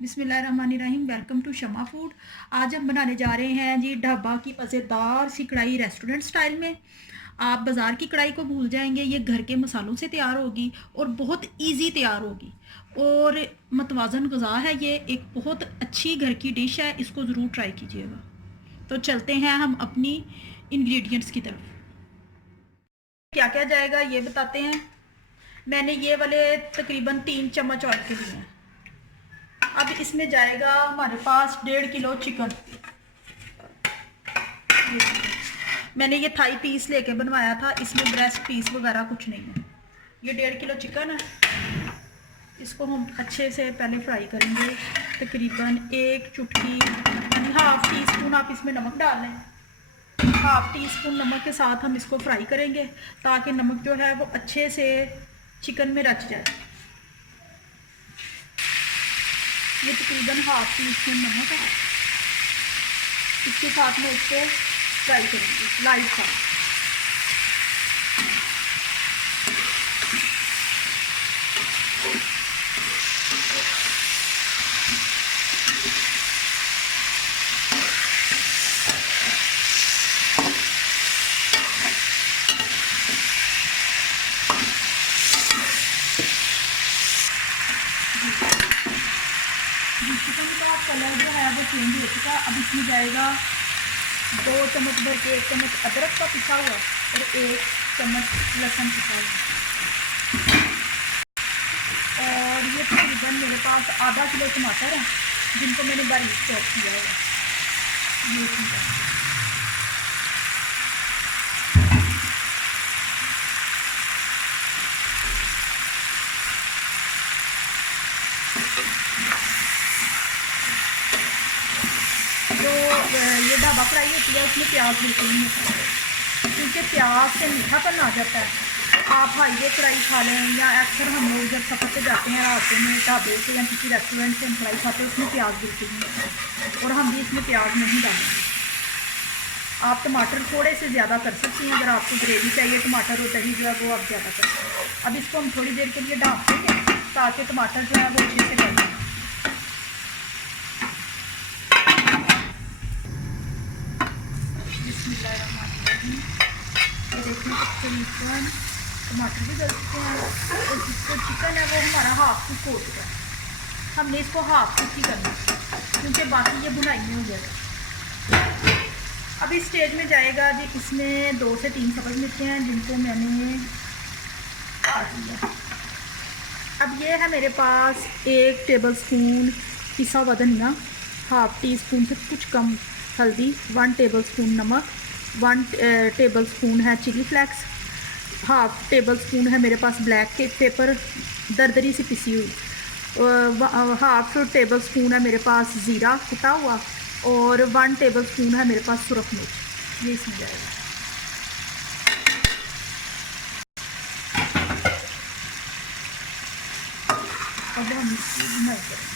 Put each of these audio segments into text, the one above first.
बिस्मिल्लाहिर्रहमानिर्रहीम। Welcome to Shama food. आज हम बनाने जा रहे हैं जी ढाबा की मज़ेदार सी कढ़ाई रेस्टोरेंट स्टाइल में। आप बाज़ार की कढ़ाई को भूल जाएंगे, ये घर के मसालों से तैयार होगी और बहुत इजी तैयार होगी और मतवाज़न ग़िज़ा है। ये एक बहुत अच्छी घर की डिश है, इसको ज़रूर ट्राई कीजिएगा। तो चलते हैं हम अपनी इंग्रेडिएंट्स की तरफ। क्या क्या जाएगा ये बताते हैं। मैंने ये वाले तकरीबन 3 चम्मच ऑयल के लिए हैं। अब इसमें जाएगा हमारे पास 1.5 किलो चिकन। मैंने ये थाई पीस लेके बनवाया था, इसमें ब्रेस्ट पीस वगैरह कुछ नहीं है। ये 1.5 किलो चिकन है। इसको हम अच्छे से पहले फ्राई करेंगे। तकरीबन 1 चुटकी यानी हाफ टी स्पून आप इसमें नमक डाल लें। हाफ टी स्पून नमक के साथ हम इसको फ्राई करेंगे ताकि नमक जो है वो अच्छे से चिकन में रच जाए। ये तकरीबन हाफ टी स्पून नमक है। इसके साथ में इसको फ्राई करेंगे लाइट सा। चिकन का कलर जो है वो चेंज हो चुका। अब इसमें जाएगा 2 चम्मच भर के 1 चम्मच अदरक का पिसा हुआ और 1 चम्मच लहसुन पिसा हुआ। और ये तकरीबन मेरे पास आधा किलो टमाटर है जिनको मैंने बारीक चॉप किया है। ये तो ये ढाबा फ्राई होती है, उसमें प्याज बिल्कुल नहीं होता क्योंकि प्याज से मीठापन आ जाता है। आप हाईवे कढ़ाई खा लें या अक्सर हम लोग जब सफ़र पे जाते हैं रास्ते में ढाबे से या किसी रेस्टोरेंट से हम कढ़ाई खाते हैं, उसमें प्याज बिल्कुल नहीं होता और हम भी इसमें प्याज नहीं डालेंगे। आप टमाटर थोड़े से ज़्यादा कर सकती हैं, अगर आपको ग्रेवी चाहिए टमाटर और दही जो है वो आप ज़्यादा कर सकते हैं। अब इसको हम थोड़ी देर के लिए ढाँप देंगे ताकि टमाटर जो है वो अच्छे से गल जाए। ये देखिए तकरीबन टमाटर भी गल चुके हैं और जिसको चिकन है वो हमारा हाफ कुक हो चुका है। हमने इसको हाफ कुक ही करना क्योंकि बाकी ये बुनाई में हो जाएगा। अब इस स्टेज में जाएगा जी, इसमें 2 से 3 सब्ज़ मिर्चें हैं जिनको मैंने काट लिया। अब ये है मेरे पास 1 टेबल स्पून पिसा हुआ धनिया, हाफ टी स्पून से कुछ कम हल्दी, 1 टेबल स्पून नमक, 1 टेबल स्पून है chilli flakes, half tablespoon है मेरे पास ब्लैक पेपर दरदरी सी पिसी हुई, हाफ टेबल स्पून है मेरे पास ज़ीरा कुटा हुआ और 1 टेबल स्पून है मेरे पास सुरख मिर्च। ये इसमें जाएगा। अब हम इसकी भुनाई करेंगे।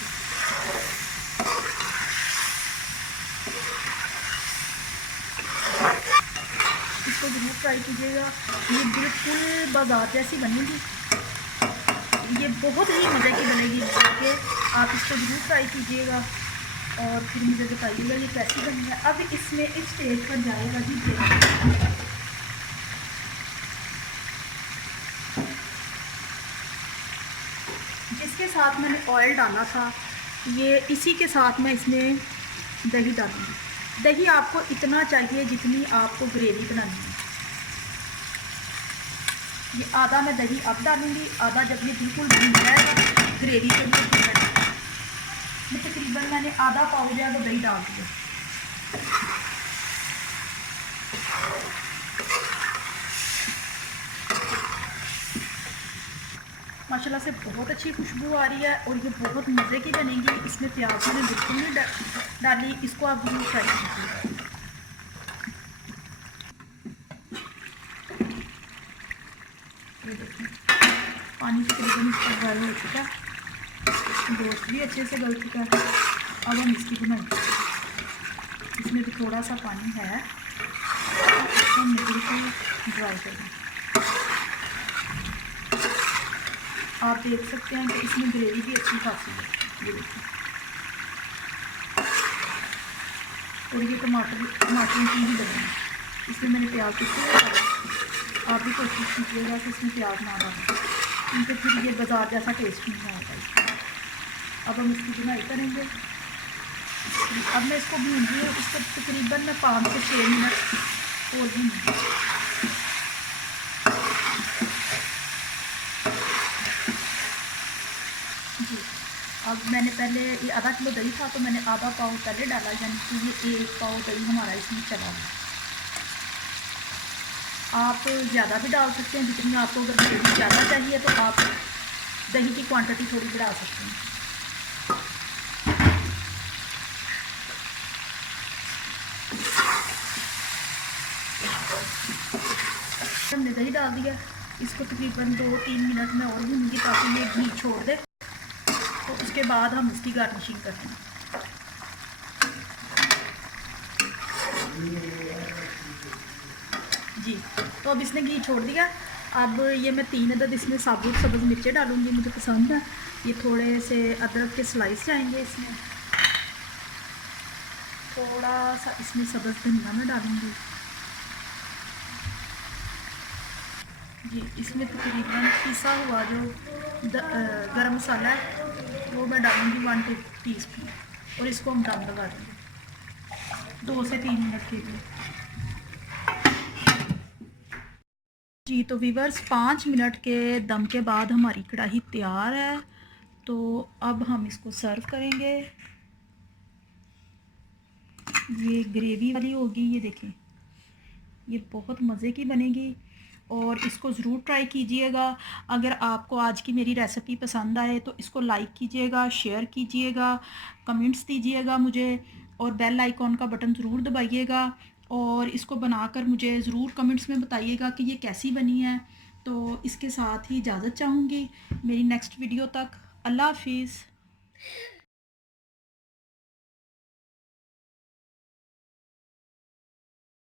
इसको जरूर ट्राई कीजिएगा, ये बिल्कुल बाजार जैसी बनेगी। ये बहुत ही मज़े की बनेगी, कि आप इसको जरूर ट्राई कीजिएगा और फिर मुझे बताइएगा ये कैसी बनी है। अब इसमें इस स्टेज पर जाएगा जी ग्रेवी, जिसके साथ मैंने ऑयल डाला था। ये इसी के साथ मैं इसमें दही डालूँगी। दही आपको इतना चाहिए जितनी आपको ग्रेवी बनानी है। ये आधा मैं दही अब डालूँगी, आधा जब ये बिल्कुल भून जाएगा ग्रेवी के लिए मैं तकरीबन मैंने आधा पाव जो है वो दही डाल दिया। माशाल्लाह से बहुत अच्छी खुशबू आ रही है और ये बहुत मज़े की बनेगी। इसमें प्याज मैंने बिल्कुल नहीं डाली, इसको आप जरूर ट्राई कीजिए। ये देखिए पानी तकरीबन इसका बॉयल हो चुका है, गोश्त भी अच्छे से गल चुका है। अब हम इसकी बनाएंगे। इसमें भी थोड़ा सा पानी है, हम बिल्कुल ड्राई करेंगे। आप देख सकते हैं कि इसमें ग्रेवी भी अच्छी खासी है। ये देखिए और ये टमाटरों की ही बनेगी। इसमें मैंने प्याज कुछ डाला। आप भी कोशिश कीजिएगा कि इसमें प्याज ना डालें, क्योंकि फिर ये बाजार जैसा टेस्ट नहीं आता इसका। अब हम इसकी बुनाई करेंगे। अब मैं इसको भून रही हूँ, इसको तकरीबन मैं 5 से 6 मिनट और भूनूँगी। जी, अब मैंने पहले ये आधा किलो दही था, तो मैंने आधा पाव पहले डाला, यानी कि ये 1 पाव दही हमारा इसमें चला गया। आप ज़्यादा भी डाल सकते हैं, जितनी आपको अगर ग्रेवी ज़्यादा चाहिए तो आप दही की क्वांटिटी थोड़ी बढ़ा सकते हैं। हमने दही डाल दिया, इसको तकरीबन 2-3 मिनट में और भूनूंगी ताकि ये घी छोड़ दे। तो उसके बाद हम इसकी गार्निशिंग करते हैं। जी, तो अब इसने घी छोड़ दिया। अब ये मैं 3 अदद इसमें साबुत सब्ज़ मिर्चें डालूंगी, मुझे पसंद है। ये थोड़े से अदरक के स्लाइस जाएंगे इसमें। थोड़ा सा इसमें सब्ज़ धनिया मैं डालूंगी। जी, इसमें तकरीबन पिसा हुआ जो गरम मसाला है वो मैं डालूंगी 1 टीस्पून, और इसको हम दम लगा देंगे 2 से 3 मिनट के लिए। जी, तो वीवर्स 5 मिनट के दम के बाद हमारी कढ़ाई तैयार है। तो अब हम इसको सर्व करेंगे। ये ग्रेवी वाली होगी, ये देखें, ये बहुत मज़े की बनेगी और इसको ज़रूर ट्राई कीजिएगा। अगर आपको आज की मेरी रेसिपी पसंद आए तो इसको लाइक कीजिएगा, शेयर कीजिएगा, कमेंट्स दीजिएगा मुझे, और बेल आइकॉन का बटन ज़रूर दबाइएगा। और इसको बनाकर मुझे ज़रूर कमेंट्स में बताइएगा कि ये कैसी बनी है। तो इसके साथ ही इजाज़त चाहूँगी मेरी नेक्स्ट वीडियो तक। अल्लाह हाफिज़।